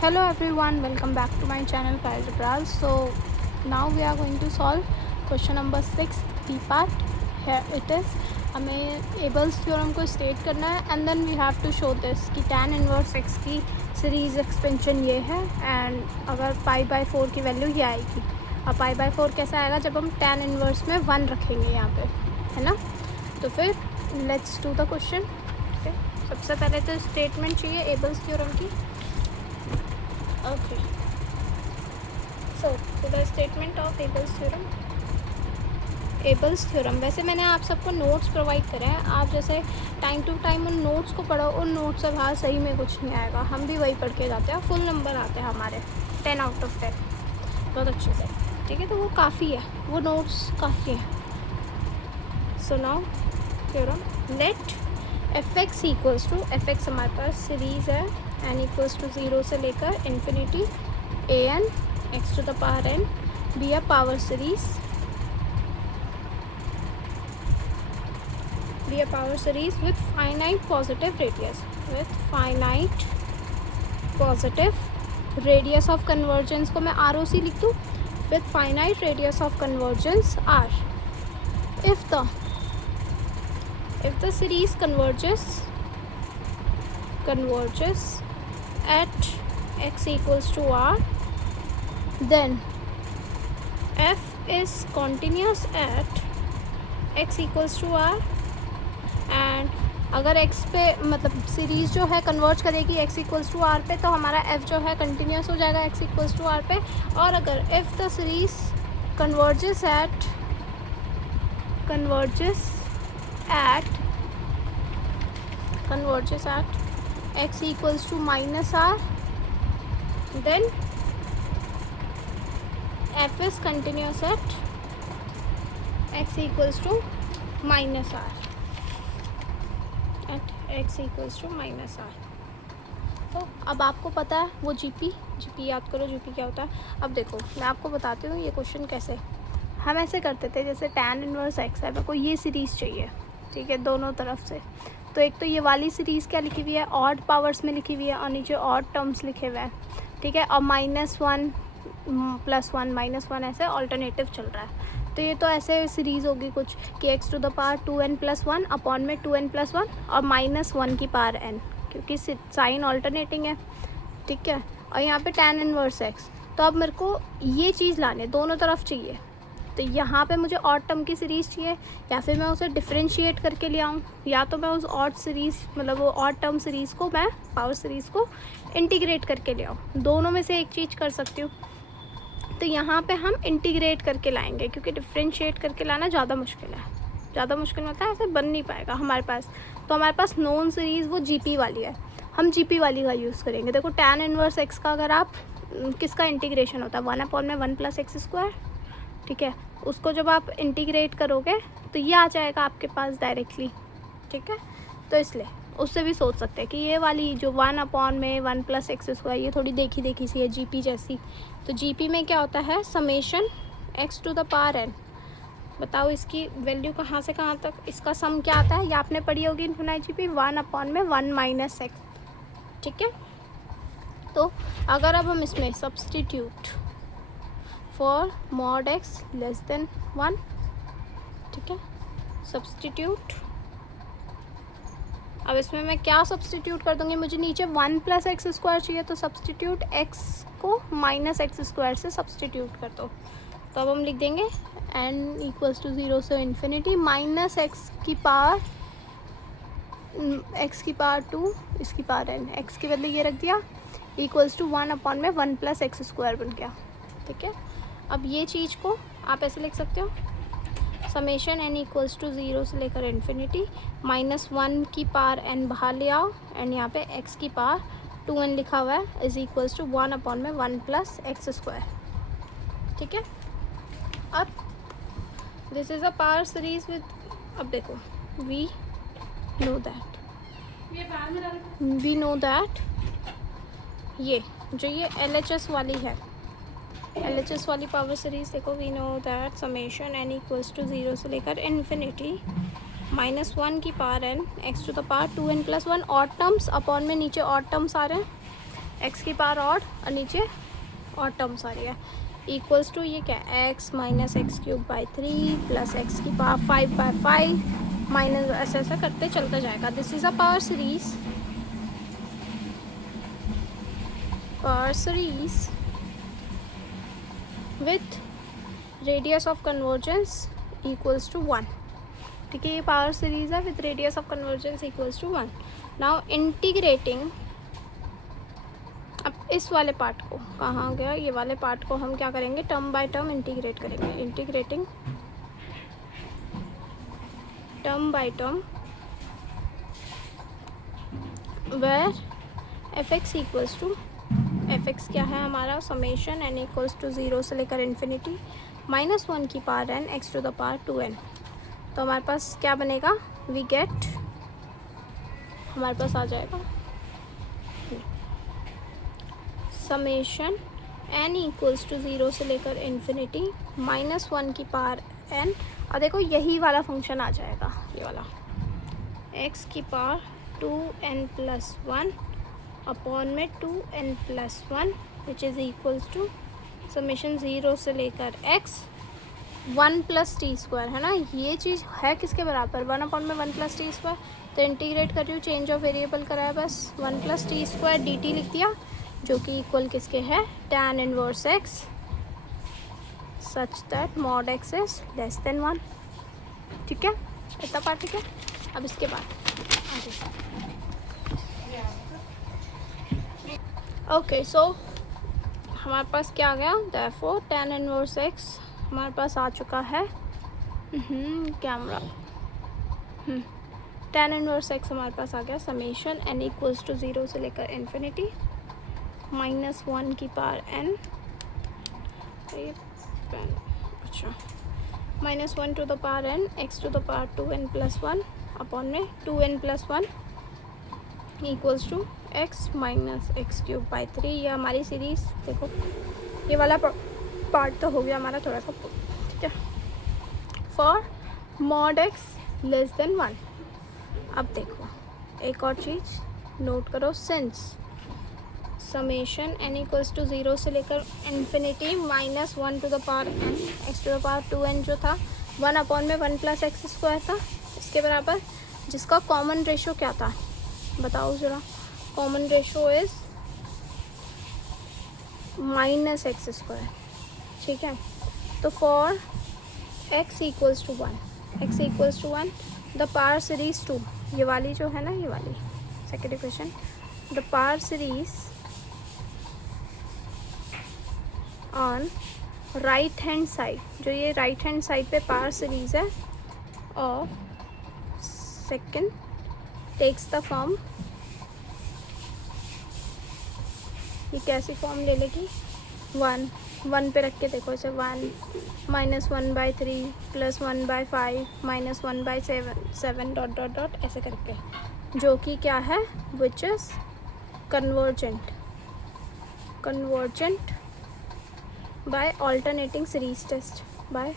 Hello everyone, welcome back to my channel Algebras. So now we are going to solve question number 6 B part. Here it is. हमें एबल्स theorem को state करना है and then we have to show this कि tan inverse x की series expansion ये है and अगर π/4 की वैल्यू ये आएगी. अब π/4 कैसा आएगा जब हम tan इनवर्स में 1 रखेंगे यहाँ पे, है ना. तो फिर लेट्स डू द क्वेश्चन. सबसे पहले तो स्टेटमेंट चाहिए एबल्स थ्योरम की. Okay, so the statement of Abel's theorem. Abel's theorem वैसे मैंने आप सबको नोट्स प्रोवाइड करे हैं. आप जैसे टाइम टू टाइम उन नोट्स को पढ़ो. उन नोट्स से बाहर सही में कुछ नहीं आएगा. हम भी वही पढ़ के जाते हैं. फुल नंबर आते हैं हमारे 10 आउट ऑफ 10 बहुत अच्छे से. ठीक है, तो वो काफ़ी है, वो नोट्स काफ़ी है. So now theorem let fx equals to fx हमारे पास सीरीज़ है n इक्वल्स टू 0 से लेकर infinity an x to the power n be a power series with finite positive radius of convergence को मैं ROC लिख दूँ. With finite radius of convergence r. if the series converges at x equals to r, then f is continuous at x equals to r. And अगर x पे मतलब series जो है converge करेगी x इक्वल्स टू r पे, तो हमारा f जो है कंटिन्यूस हो जाएगा x इक्वल्स टू r पे. और अगर if the series converges at x equals to minus r, then f is continuous at x equals to minus r. तो अब आपको पता है वो जीपी याद करो. जीपी क्या होता है. अब देखो मैं आपको बताती हूँ ये क्वेश्चन कैसे. हम ऐसे करते थे जैसे tan इनवर्स x है, मेरे को ये सीरीज़ चाहिए. ठीक है, दोनों तरफ से. तो एक तो ये वाली सीरीज़ क्या लिखी हुई है, ऑड पावर्स में लिखी हुई है और नीचे ऑड टर्म्स लिखे हुए हैं. ठीक है, और -1 +1 -1 ऐसे ऑल्टरनेटिव चल रहा है. तो ये तो ऐसे सीरीज़ होगी कुछ कि x to the power 2n+1 upon में 2n+1 और -1 की पावर n, क्योंकि साइन ऑल्टरनेटिंग है. ठीक है, और यहाँ पे tan इनवर्स x. तो अब मेरे को ये चीज़ लाने दोनों तरफ चाहिए. तो यहाँ पे मुझे ऑड टर्म की सीरीज़ चाहिए, या फिर मैं उसे डिफरेंशिएट करके ले आऊँ, या तो मैं उस ऑड सीरीज़ मतलब वो ऑड टर्म सीरीज़ को मैं पावर सीरीज़ को इंटीग्रेट करके ले आऊँ. दोनों में से एक चीज़ कर सकती हूँ. तो यहाँ पे हम इंटीग्रेट करके लाएंगे, क्योंकि डिफरेंशिएट करके लाना ज़्यादा मुश्किल होता है. ऐसे बन नहीं पाएगा हमारे पास. तो हमारे पास नॉन सीरीज़ वो जीपी वाली है, हम जीपी वाली का यूज़ करेंगे. देखो tan इनवर्स x का अगर आप किसका इंटीग्रेशन होता है 1/1 + x². ठीक है, उसको जब आप इंटीग्रेट करोगे तो ये आ जाएगा आपके पास डायरेक्टली. ठीक है, तो इसलिए उससे भी सोच सकते हैं कि ये वाली जो 1/1 + x² ये थोड़ी देखी सी है जीपी जैसी. तो जीपी में क्या होता है summation x to the power n. बताओ इसकी वैल्यू कहाँ से कहाँ तक, इसका सम क्या आता है, ये आपने पढ़ी होगी इन्फिनाइट जीपी 1/1 - x. ठीक है, तो अगर अब हम इसमें सब्सटीट्यूट फॉर mod x <1, ठीक है, सब्सटीट्यूट. अब इसमें मैं क्या सब्सटीट्यूट कर दूँगी, मुझे नीचे 1 + x² चाहिए, तो सब्सटीट्यूट x को -x² से सब्सटीट्यूट कर दो. तो अब हम लिख देंगे n इक्वल्स टू 0 से इन्फिनिटी -x की पावर 2 इसकी पावर n, x के बदले ये रख दिया, इक्वल्स टू 1/1 + x² बन गया. ठीक है, अब ये चीज़ को आप ऐसे लिख सकते हो समेशन n इक्वल्स टू 0 से लेकर इन्फिनिटी -1 की पावर n बाहर ले आओ एंड यहाँ पे x की पावर 2n लिखा हुआ है इज इक्वल्स टू 1/1 + x². ठीक है, अब this is a power series with. अब देखो वी नो दैट ये जो ये LHS वाली है, LHS वाली पावर सीरीज़ देखो, we know that summation n equals to 0 से लेकर इन्फिनिटी -1 की power n x to the power 2n+1 odd terms upon में नीचे ऑड टर्म्स आ रहे हैं. एक्स की पावर ऑड और नीचे और टर्म्स आ रही है, इक्वल्स टू ये क्या है, x minus x cube by 3 plus x की पावर 5 बाई 5 माइनस, ऐसा ऐसा करते चलता जाएगा. This is a power series with radius of convergence equals to 1. ठीक है, ये पावर सीरीज है with radius of convergence equals to 1. Now integrating, अब इस वाले पार्ट को, कहाँ गया ये वाले पार्ट को, हम क्या करेंगे, टर्म बाय टर्म इंटीग्रेट करेंगे. Integrating term by term where f x equals to, f x क्या है हमारा, समेशन एन इक्वल्स टू 0 से लेकर इन्फिनिटी -1 की power n x to the power 2n. तो हमारे पास क्या बनेगा, वी गेट, हमारे पास आ जाएगा समेशन n इक्वल्स टू 0 से लेकर इन्फिनिटी -1 की पावर n. और देखो यही वाला फंक्शन आ जाएगा, ये वाला x की पावर 2n+1 अपॉन में 2n+1 which is equals to summation 0 से लेकर x 1 + t², है ना. ये चीज़ है किसके बराबर, 1 अपॉन में 1 + t². तो इंटीग्रेट कर रही हूँ, चेंज ऑफ वेरिएबल करा है बस, 1 + t² dt लिख दिया, जो कि इक्वल किसके है, tan inverse x such that mod x is less than 1. ठीक है, इतना पार्ट ठीक है. अब इसके बाद ओके, सो हमारे पास क्या आ गया, देयरफॉर tan इनवर्स x हमारे पास आ चुका है. कैमरा tan इनवर्स x हमारे पास आ गया समेशन n इक्वल्स टू 0 से लेकर इन्फिनिटी -1 की पावर n, अच्छा, -1 to the power n x to the power 2n+1 upon में 2n+1 equals to x minus x cube by 3. ये हमारी सीरीज, देखो ये वाला पार्ट तो हो गया हमारा थोड़ा सा, ठीक है. For mod x less than 1. अब देखो एक और चीज़ नोट करो, since summation n equals to 0 से लेकर infinity -1 to the power n x to the power 2n जो था 1 अपॉन में 1 + x² था, इसके बराबर, जिसका कॉमन रेशो क्या था बताओ ज़रा. Common ratio is -x². ठीक है, तो for x equals to 1 the power series 2, ये वाली जो है ना, ये वाली second equation, the power series on right hand side, जो ये राइट हैंड साइड पे पावर सीरीज है, और सेकेंड टेक्स द फॉर्म, ये कैसी फॉर्म ले लेगी, 1 पे रख के देखो इसे, 1 -1/3 + 1/5 -1/7 डॉट डॉट डॉट ऐसे करके, जो कि क्या है, which is convergent by alternating series test, by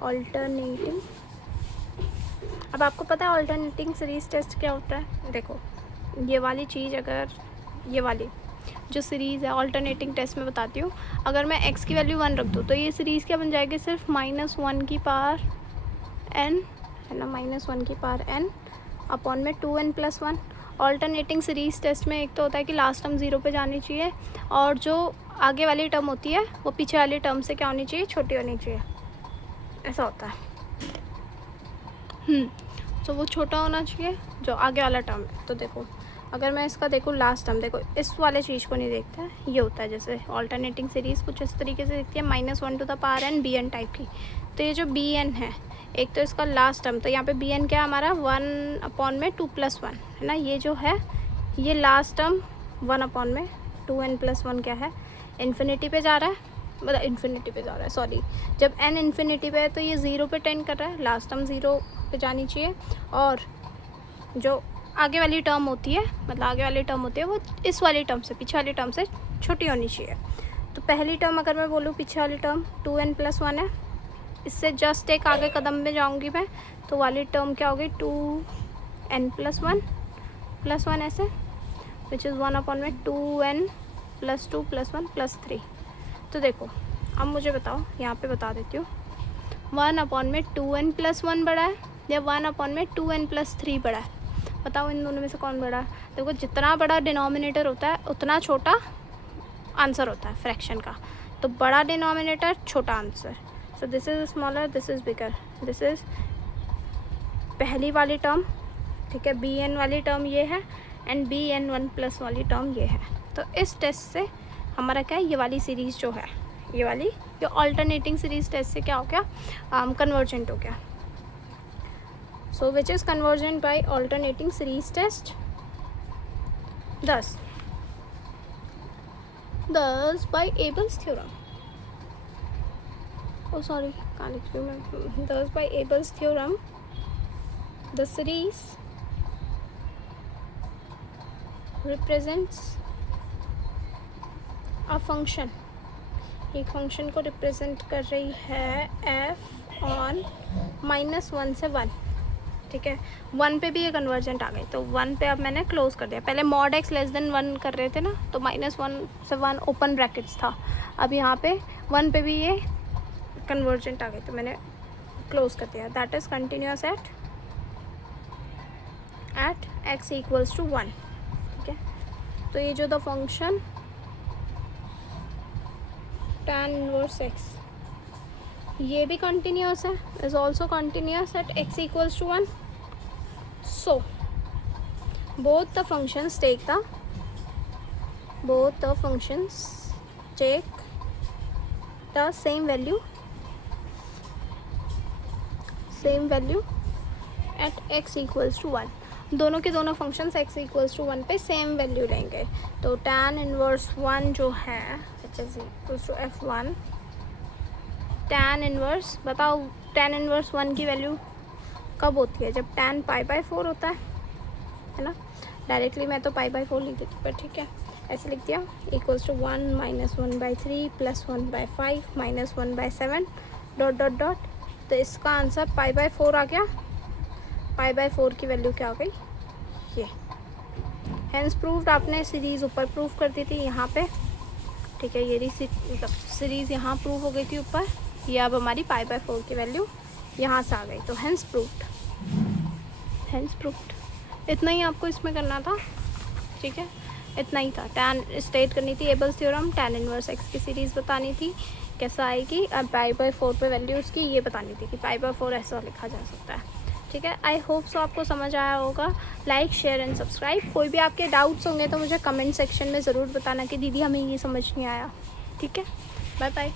alternating. अब आपको पता है ऑल्टरनेटिंग सीरीज टेस्ट क्या होता है. देखो ये वाली चीज़, अगर ये वाली जो सीरीज़ है ऑल्टरनेटिंग टेस्ट में बताती हूँ, अगर मैं x की वैल्यू 1 रख दूँ तो ये सीरीज़ क्या बन जाएगी, सिर्फ -1 की पावर n, है ना, -1 की पावर n अपॉन में 2n+1. ऑल्टरनेटिंग सीरीज़ टेस्ट में एक तो होता है कि लास्ट टर्म 0 पे जानी चाहिए, और जो आगे वाली टर्म होती है वो पीछे वाली टर्म से क्या होनी चाहिए, छोटी होनी चाहिए, ऐसा होता है. तो वो छोटा होना चाहिए जो आगे वाला टर्म है. तो देखो अगर मैं इसका देखूँ लास्ट टर्म, देखो इस वाले चीज़ को नहीं देखते हैं, ये होता है जैसे ऑल्टरनेटिंग सीरीज़ कुछ इस तरीके से दिखती है, -1 to the power n bn type की. तो ये जो bn है, एक तो इसका लास्ट टर्म, तो यहाँ पे bn क्या है हमारा, 1 अपॉन में 2+1, है ना. ये जो है ये लास्ट टर्म 1 अपॉन में 2n+1 क्या है, इन्फिनिटी पे जा रहा है, मतलब इन्फिनिटी पे जा रहा है, सॉरी, जब n इन्फिनिटी पे है तो ये 0 पे टेंड कर रहा है, लास्ट टर्म 0 पे जानी चाहिए, और जो आगे वाली टर्म होती है, मतलब आगे वाली टर्म होती है वो इस वाली टर्म से, पीछे वाली टर्म से छोटी होनी चाहिए. तो पहली टर्म अगर मैं बोलूँ, पीछे वाली टर्म 2n+1 है, इससे जस्ट एक आगे कदम में जाऊंगी मैं, तो वाली टर्म क्या होगी, 2n+1 +1 ऐसे, विच इज़ 1 अपॉन में 2n +2 +1 +3। तो देखो अब मुझे बताओ, यहाँ पे बता देती हूँ, 1/2n + 1 बड़ा है या 1/में 2n + 3 बड़ा है? बताओ इन दोनों में से कौन बड़ा है? देखो जितना बड़ा डिनोमिनेटर होता है उतना छोटा आंसर होता है फ्रैक्शन का। तो बड़ा डिनोमिनेटर छोटा answer. So this is smaller, this is bigger. This is पहली वाली टर्म, ठीक है, bn वाली टर्म ये है एंड bn1+ वाली टर्म ये है। तो इस टेस्ट से हमारा क्या है, ये वाली सीरीज़ जो है, ये वाली ये ऑल्टरनेटिंग सीरीज़ टेस्ट से क्या हो गया, कन्वर्जेंट हो गया। So which is convergent by alternating series test? thus by Abel's theorem, oh sorry can't experiment, thus by Abel's theorem the series represents a function, एक फंक्शन को रिप्रेजेंट कर रही है f on -1 से 1, ठीक है। 1 पे भी ये कन्वर्जेंट आ गई, तो 1 पे अब मैंने क्लोज कर दिया। पहले mod x <1 कर रहे थे ना, तो -1 से 1 ओपन ब्रैकेट्स था। अब यहाँ पे 1 पे भी ये कन्वर्जेंट आ गई, तो मैंने क्लोज कर दिया। That is continuous at x = 1, ठीक है। तो ये जो the function tan inverse x, ये भी कंटिन्यूस है, is also continuous at x = 1. So both the functions take the same value at x = 1. दोनों के दोनों फंक्शंस x = 1 पे सेम वैल्यू लेंगे। तो tan इनवर्स 1 जो है which is equals to f1, tan inverse, बताओ tan इनवर्स 1 की वैल्यू कब होती है? जब tan π/4 होता है ना। डायरेक्टली मैं तो π/4 लिख देती, पर ठीक है ऐसे लिख दिया, = 1 - 1/3 + 1/5 - 1/7 ... तो इसका आंसर π/4 आ गया। π/4 की वैल्यू क्या हो गई, ये। हेंस प्रूव्ड, आपने सीरीज़ ऊपर प्रूव कर दी थी यहाँ पे, ठीक है। ये सीरीज़ यहाँ प्रूव हो गई थी ऊपर, ये अब हमारी π/4 की वैल्यू यहाँ से आ गई। तो हेंस प्रूव्ड इतना ही आपको इसमें करना था, ठीक है, इतना ही था। टैन स्टेट करनी थी एबल्स थ्योरम, tan इनवर्स x की सीरीज़ बतानी थी कैसा आएगी, अब π/4 पे वैल्यू उसकी ये बतानी थी कि π/4 ऐसा लिखा जा सकता है, ठीक है। आई होप सो आपको समझ आया होगा। Like share and subscribe. कोई भी आपके डाउट्स होंगे तो मुझे कमेंट सेक्शन में ज़रूर बताना कि दीदी हमें ये समझ नहीं आया, ठीक है। Bye bye.